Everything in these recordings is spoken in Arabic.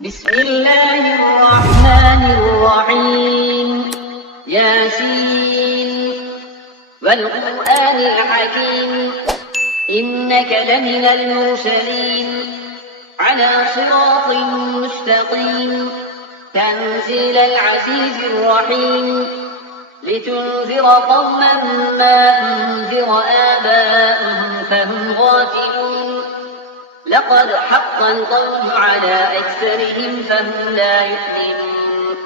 بسم الله الرحمن الرحيم. ياسين والقرآن الحكيم إنك لمن المرسلين على صراط مستقيم تنزيل العزيز الرحيم لتنذر قوما ما أنذر آباؤهم فهم غافلون لقد حق القول على أكثرهم فهم لا يؤمنون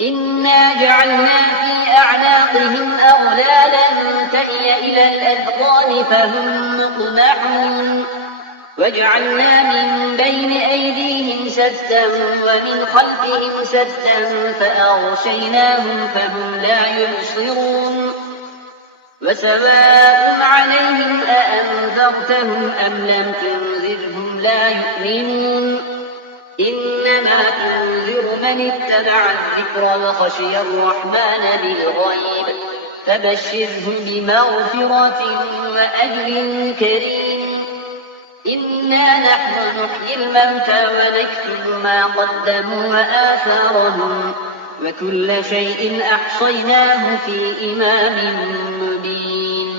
إنا جعلنا في أعناقهم أغلالا تأي إلى الأذقان فهم مقمحون وجعلنا من بين أيديهم سدا ومن خلفهم سدا فأغشيناهم فهم لا يبصرون وسواء عليهم أأنذرتهم أم لم تنذرهم لا يؤمنون إنما تنذر من اتبع الذكر وخشي الرحمن بالغيب فبشره بمغفرة وأجر كريم إنا نحن نحيي الموتى ونكتب ما قدموا وآثارهم وكل شيء أحصيناه في إمام مبين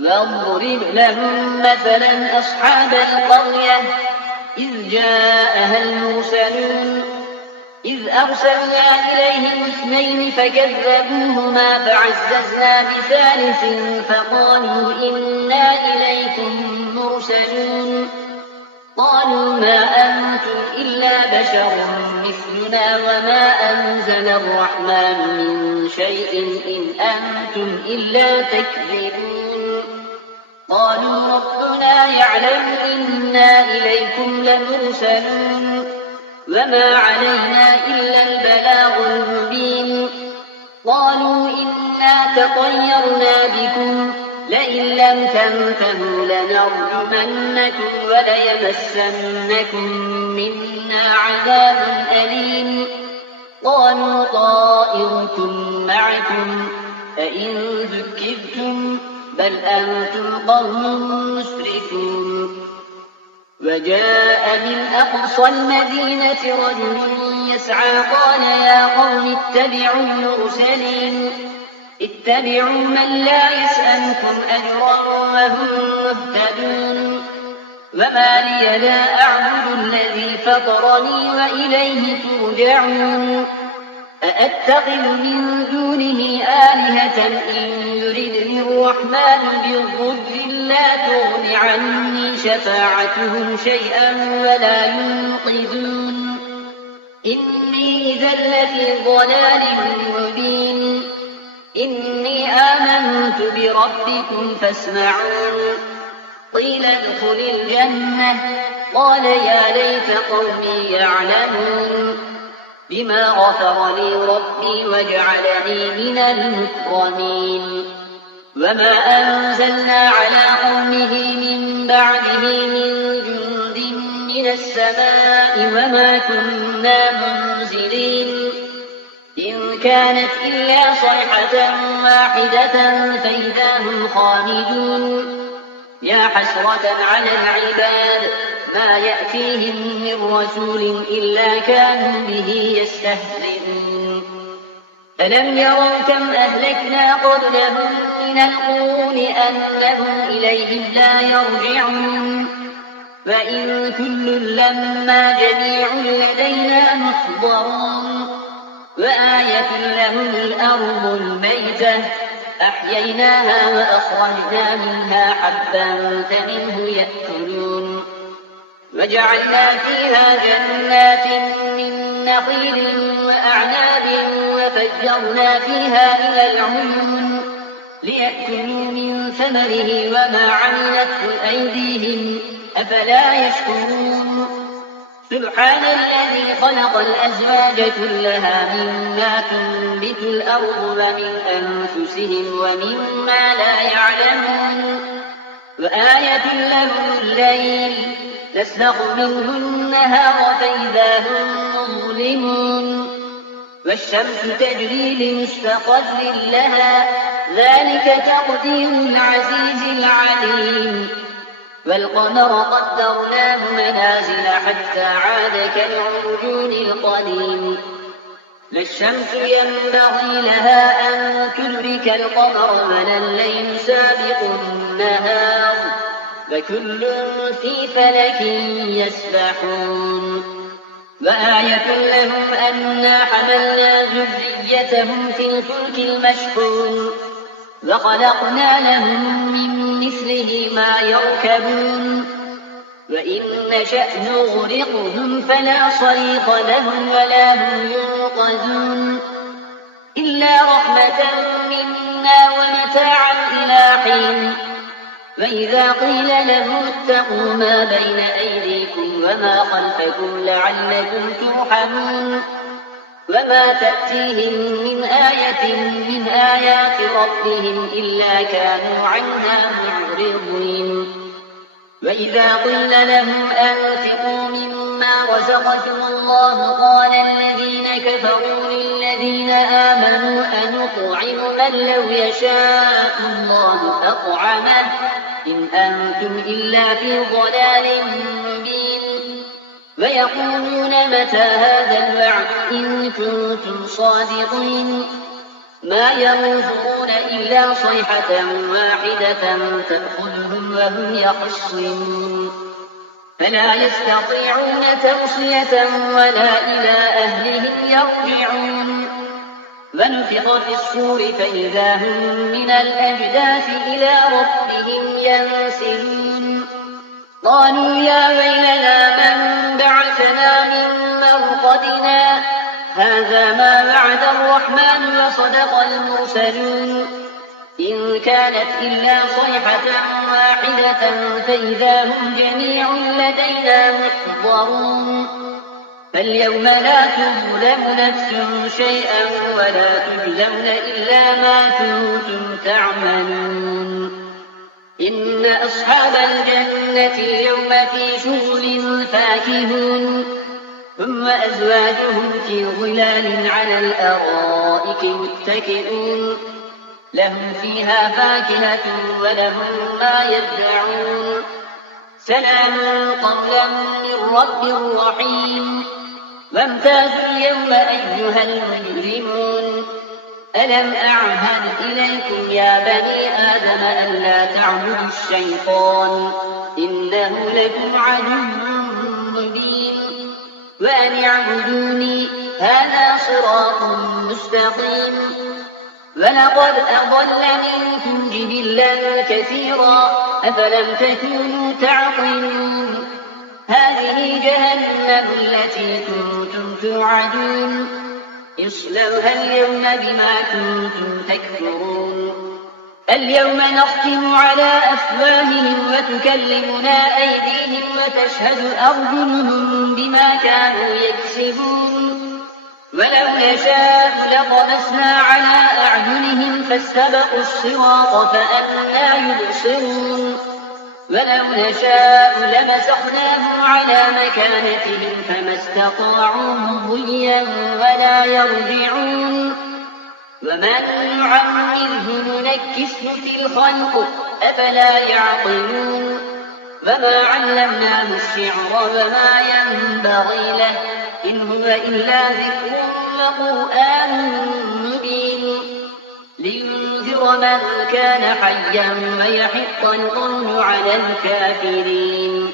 واضرب لهم مثلا أصحاب القرية إذ جاءها المرسلون إذ أرسلنا إليهم 2 فكذبوهما فعززنا بثالث فقالوا إنا إليكم مرسلون قالوا ما أنتم إلا بشر مثلنا وما أنزل الرحمن من شيء إن أنتم إلا تكذبون قالوا ربنا يعلم إنا إليكم لمرسلون وما علينا إلا البلاغ المبين قالوا إنا تطيرنا بكم لئن لم تنتهوا لنرجمنكم وليمسنكم منا عذاب أليم قالوا طائركم معكم أئن ذكرتم بل أنتم قوم مسرفون وجاء من أقصى المدينة رجل يسعى قال يا قوم اتبعوا المرسلين اتبعوا من لا يسألكم أجرا وهم مهتدون وما لي لا أعبد الذي فطرني وإليه ترجعون أأتخذ من دونه آلهة إن يردني الرحمن بضر لا تغن عني شفاعتهم شيئا ولا ينقذون إني إذا لفي ضلال مبين إني آمنت بربكم فاسمعون قيل ادخل الجنة قال يا ليت قومي يعلمون بما غفر لي ربي وجعلني من المكرمين وما أنزلنا على قومه من بعده من جند من السماء وما كنا منزلين إن كانت إلا صيحة واحدة فإذا هم خامدون يا حسرة على العباد ما يأتيهم من رسول إلا كانوا به يستهزئون ألم يروا كم أهلكنا قبلهم من القرون أنهم إليهم لا يرجعون وإن كل لما جميع لدينا محضرون وآية لهم الأرض الميتة أحييناها وأخرجنا منها حبا فمنه يأكلون وجعلنا فيها جنات من نخيل وأعناب وفجرنا فيها من العيون ليأكلوا من ثمره وما عملته أيديهم أفلا يشكرون سبحان الذي خلق الأزواج كلها مما تنبت الأرض ومن أنفسهم ومما لا يعلمون وآية لهم الليل نسلخ منه النهار فإذا هم مظلمون والشمس تجري لمستقر لها ذلك تقدير العزيز العليم والقمر قدرناه منازل حتى عاد كالعرجون القديم لا الشمس ينبغي لها أن تدرك القمر ولا الليل سابق النهار فكل في فلك يسبحون وآية لهم أنا حملنا ذريتهم في الفلك المشحون وخلقنا لهم من مثله ما يركبون وإن نشأ نغرقهم فلا صريخ لهم ولا هم ينقذون إلا رحمة منا ومتاعا إلى حين وإذا قيل لهم اتقوا ما بين أيديكم وما خلفكم لعلكم ترحمون وما تأتيهم من آية من آيات ربهم إلا كانوا عنها معرضين وإذا قيل لهم أنفقوا مما رزقكم الله قال الذين كفروا للذين آمنوا أنطعم من لو يشاء الله أطعمه إن أنتم إلا في ضلال مبين ويقولون متى هذا الوعد إن كنتم صادقين ما ينظرون إلا صيحة واحدة تأخذهم وهم يخصمون فلا يستطيعون توصية ولا إلى أهلهم يرجعون ونفخ في الصور فإذا هم من الأجداث إلى ربهم ينسلون قالوا يا ويلنا من بعثنا من مرقدنا هذا ما وعد الرحمن وصدق المرسلون إن كانت إلا صيحة واحدة فإذا هم جميع لدينا محضرون فاليوم لا تظلم نفس شيئا ولا تجزون إلا ما كنتم تعملون إن أصحاب الجنة اليوم في شغل فاكهون هم وأزواجهم في ظلال على الأرائك متكئون لهم فيها فاكهة ولهم ما يدعون سلام قولا من رب رحيم وامتازوا اليوم أيها المجرمون ألم أعهد إليكم يا بني آدم ألا تعبدوا الشيطان إنه لكم عدو مبين وأن اعبدوني هذا صراط مستقيم ولقد أضل منكم جبلا كثيرا أفلم تكونوا تعقلون هذه جهنم التي كنتم توعدون اصلوها اليوم بما كنتم تكفرون اليوم نختم على أفواههم وتكلمنا أيديهم وتشهد أرجلهم بما كانوا يكسبون ولو نشاء لطمسنا على أعينهم فاستبقوا الصراط فأنى يبصرون ولو نشاء لمسخناهم على مكانتهم فما استطاعوا مضيا ولا يرجعون ومن نعمره ننكسه في الخلق أفلا يعقلون وما علمناه الشعر وما ينبغي له إن هو إلا ذكر وقرآن مبين لينذر من كان حيا ويحق القول على الكافرين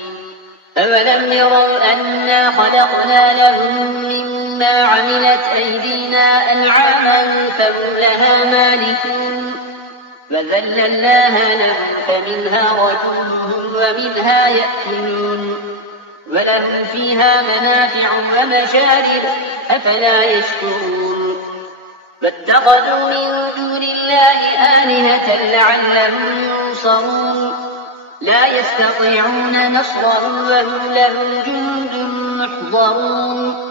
أولم يروا أنا خلقنا لهم مما عملت أيدينا أنعاما فهم لها مالكون وذللناها لهم فمنها ركوبهم ومنها يأكلون ولهم فيها منافع ومشارب أفلا يشكرون فاتخذوا من دون الله آلهة لعلهم ينصرون لا يستطيعون نصرهم وهم لهم جند محضرون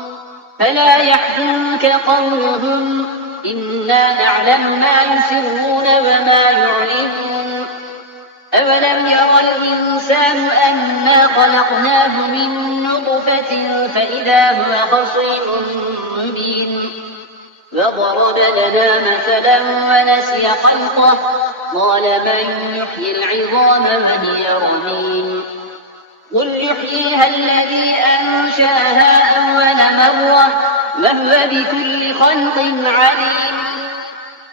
فلا يحزنك قولهم إنا نعلم ما يسرون وما يعلنون أولم يرى الإنسان أنا خلقناه من نطفة فإذا هو خصيم مبين وضرب لنا مثلا ونسي خلقه قال من يحيي العظام وهي رميم قل يحييها الذي أنشاها أول مرة وهو بكل خلق عليم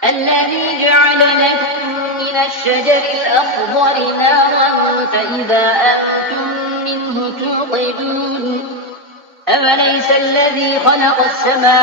الذي جعل لكم من الشجر الأخضر نارا فإذا أنتم منه توقدون أوليس الذي خلق السماوات